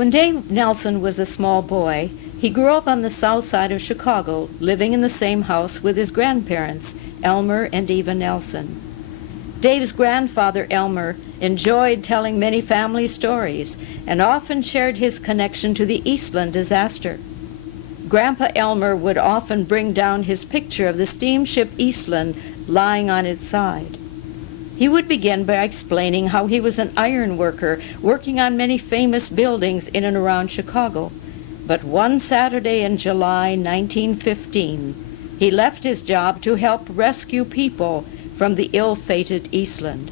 When Dave Nelson was a small boy, he grew up on the south side of Chicago, living in the same house with his grandparents, Elmer and Eva Nelson. Dave's grandfather, Elmer, enjoyed telling many family stories and often shared his connection to the Eastland disaster. Grandpa Elmer would often bring down his picture of the steamship Eastland lying on its side. He would begin by explaining how he was an iron worker working on many famous buildings in and around Chicago. But one Saturday in July 1915, he left his job to help rescue people from the ill-fated Eastland.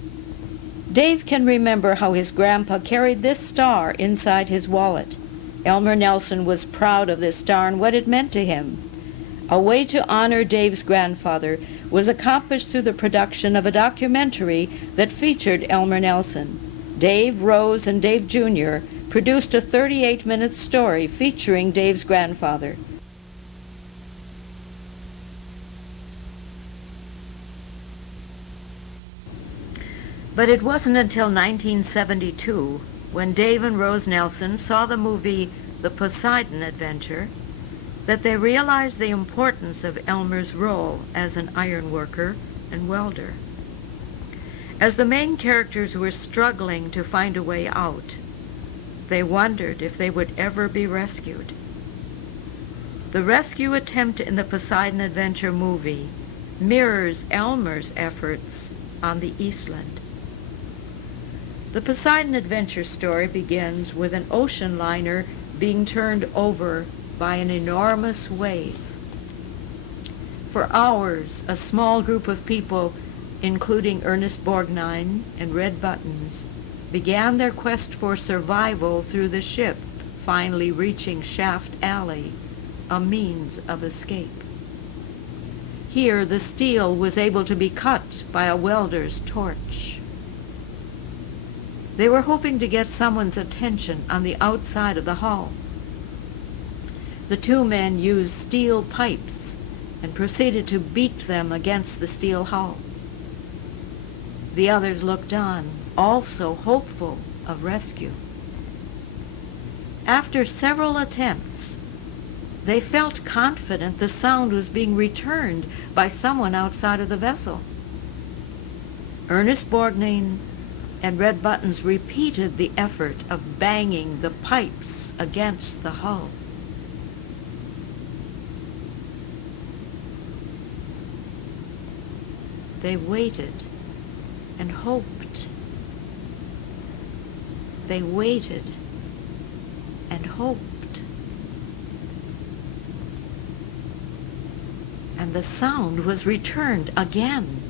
Dave can remember how his grandpa carried this star inside his wallet. Elmer Nelson was proud of this star and what it meant to him. A way to honor Dave's grandfather was accomplished through the production of a documentary that featured Elmer Nelson. Dave, Rose, and Dave Jr. produced a 38-minute story featuring Dave's grandfather. But it wasn't until 1972, when Dave and Rose Nelson saw the movie The Poseidon Adventure, that they realized the importance of Elmer's role as an iron worker and welder. As the main characters were struggling to find a way out, they wondered if they would ever be rescued. The rescue attempt in the Poseidon Adventure movie mirrors Elmer's efforts on the Eastland. The Poseidon Adventure story begins with an ocean liner being turned over by an enormous wave. For hours, a small group of people, including Ernest Borgnine and Red Buttons, began their quest for survival through the ship, finally reaching Shaft Alley, a means of escape. Here, the steel was able to be cut by a welder's torch. They were hoping to get someone's attention on the outside of the hull. The two men used steel pipes and proceeded to beat them against the steel hull. The others looked on, also hopeful of rescue. After several attempts, they felt confident the sound was being returned by someone outside of the vessel. Ernest Borgnine and Red Buttons repeated the effort of banging the pipes against the hull. They waited and hoped. They waited and hoped. And the sound was returned again.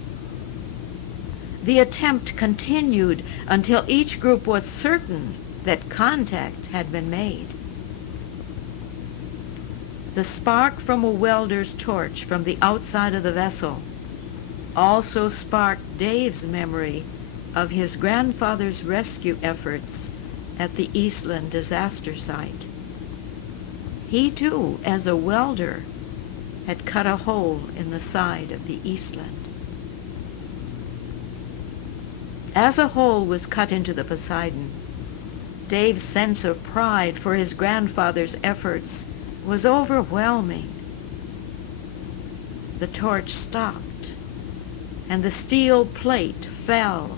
The attempt continued until each group was certain that contact had been made. The spark from a welder's torch from the outside of the vessel also sparked Dave's memory of his grandfather's rescue efforts at the Eastland disaster site. He too, as a welder, had cut a hole in the side of the Eastland. As a hole was cut into the Poseidon, Dave's sense of pride for his grandfather's efforts was overwhelming. The torch stopped, and the steel plate fell.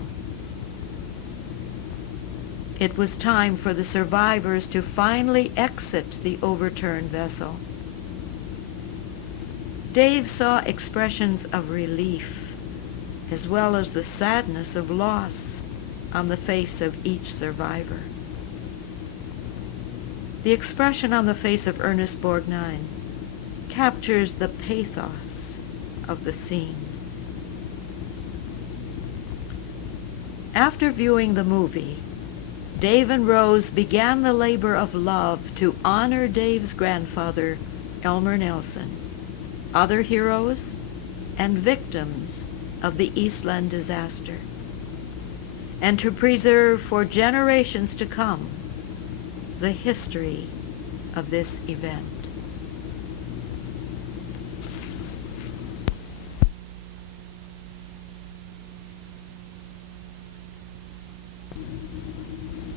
It was time for the survivors to finally exit the overturned vessel. Dave saw expressions of relief, as well as the sadness of loss on the face of each survivor. The expression on the face of Ernest Borgnine captures the pathos of the scene. After viewing the movie, Dave and Rose began the labor of love to honor Dave's grandfather, Elmer Nelson, other heroes, and victims of the Eastland disaster, and to preserve for generations to come the history of this event.